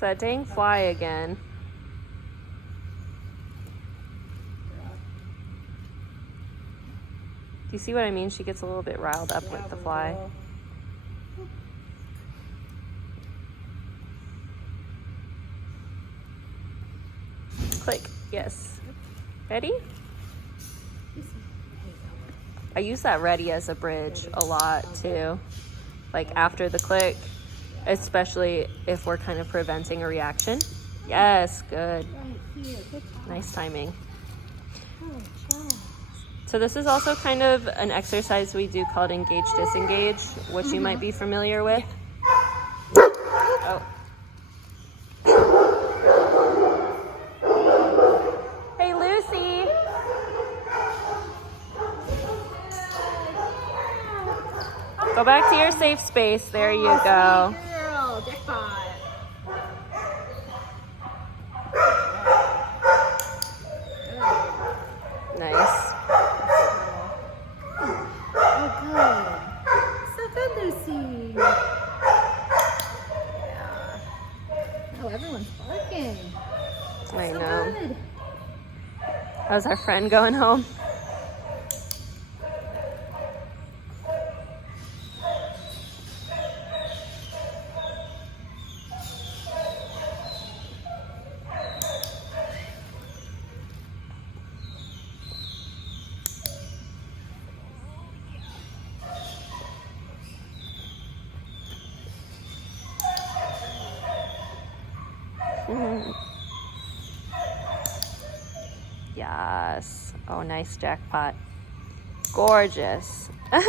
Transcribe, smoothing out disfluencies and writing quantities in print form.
that dang fly again. Do you see what I mean? She gets a little bit riled up with the fly. Click. Yes. Ready? I use that ready as a bridge a lot too. Like after the click, especially if we're kind of preventing a reaction. Yes, good. Nice timing. So this is also kind of an exercise we do called engage disengage, which you might be familiar with. Oh. Hey, Lucy. Go back to your safe space. There you go. Girl, jackpot. Nice. Oh, good. So good, Lucy. Yeah. Oh, everyone's barking. I So know. good. How's our friend going home? Yes. Oh, nice jackpot. Gorgeous. Okay.